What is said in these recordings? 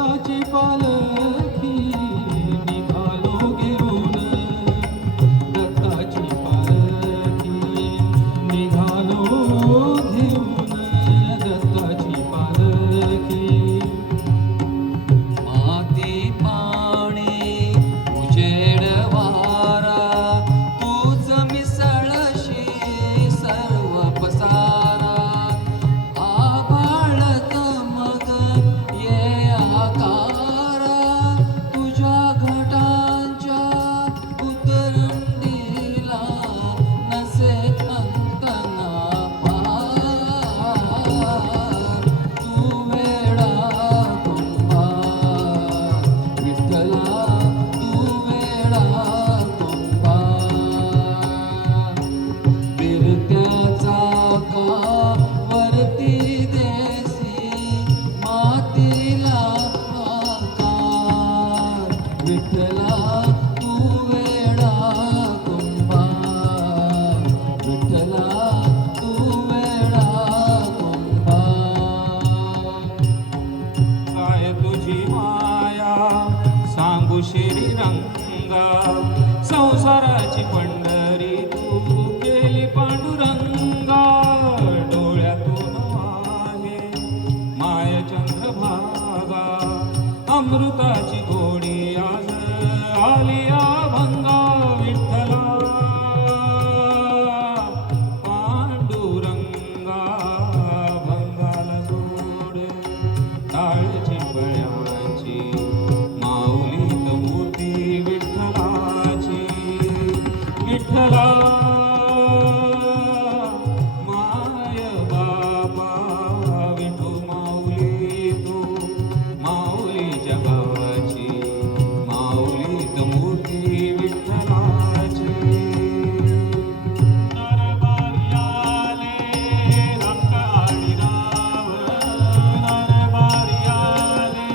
दत्ताची पालखी निघालो घेऊन, दत्ताची पालखी निघालो घेऊन, दत्ताची पालखी. माती पाणी उजेड वारा तूच मिसळशी सर्व पसारा. आभाळत मग ये आकारा तुझ्या घटांच्या उतरंडीला नसे अंत ना पार. तू वेडा कुंभार विठ्ठला, तू वेडा कुंभार. फिरत्या चाकावरती देसी मातीला आकार. विठ्ठला तू वेडा कुंभार, विठ्ठला तू वेडा कुंभार. काय तुझी माया सांगू श्रीरंग, संसाराची पंढरी तू केली पांडुरंगा. डोळ्यातून वाहे माय चंद्रभागा, अमृताची गोडी आज आली अभंगा. विठ्ठला पांडुरंगा भंगाला जोड, टाळची बळ्याची माऊलीत मूर्ती विठ्ठलाची. विठ्ठला माय बाबा विठू माऊली, तू माऊली जगाची, माऊलीत मूर्ती विठ्ठलाची. दरबारी आले रंग आणि राव, दरबारी आले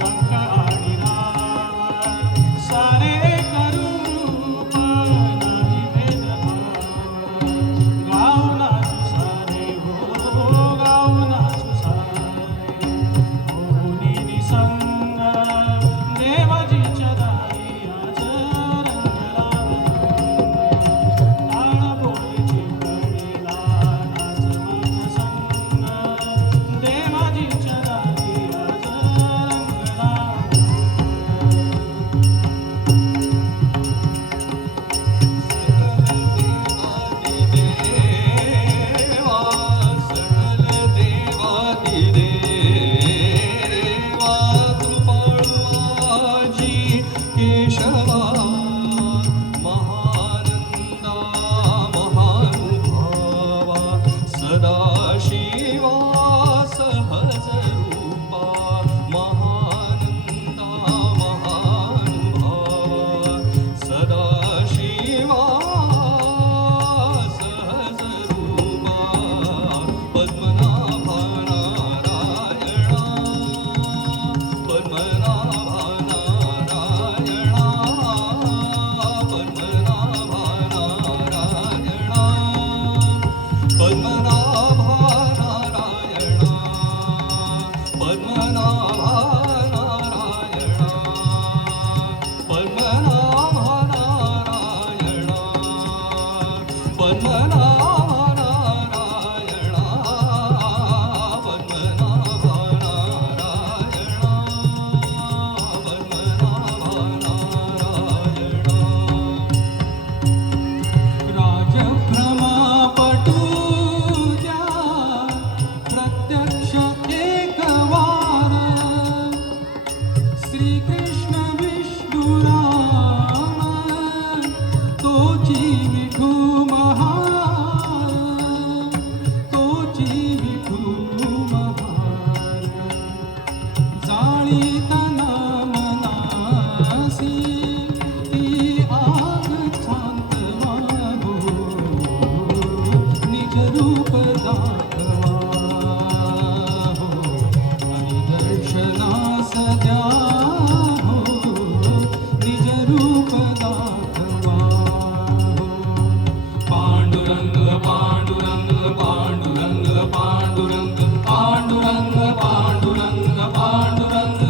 रंग आणि राव. सारे करू रूप नाही भेदभाव, गाऊ नाचू सारे हो, गाऊ नाचू सारे. होनी निसंग देवाजीच्या दारी आज रंगला. ताळपोळीची कडीला नाच माझा संग, देवाजीच्या दारी आज रंगला. सकल देवादिदेवा कृपाळूजी केशवा. महानंदा महानुभावा सदाशिवा सहज रूपा. महानंदा महानुभावा सदाशिवा सहज रूपा. पद्मनाभा नारायणा, पद्मनाभा नारायणा, पद्मनाभा नारायणा, पद्मनाभा नारायणा, पद्मनाभा नारायणा, पद्मनाभा नारायणा, पद्मनाभा नारायणा, पद्मनाभा नारायणा, पद्मनाभा नारायणा. राजभ्रमापटू द्या प्रत्यक्ष एकवार, श्रीकृष्ण विष्णू राम तोची विठू महार, तोची विठू महार. जाळीतना मनासी ती आग शांत वागो, निज रूप दाखवा हो, आणि दर्शनास द्या हो, निज रूप दाखवा हो. पांडुरंग पांडुरंग पांडुरंग पांडुरंग पांडुरंग पांडुरंग पांडुरंग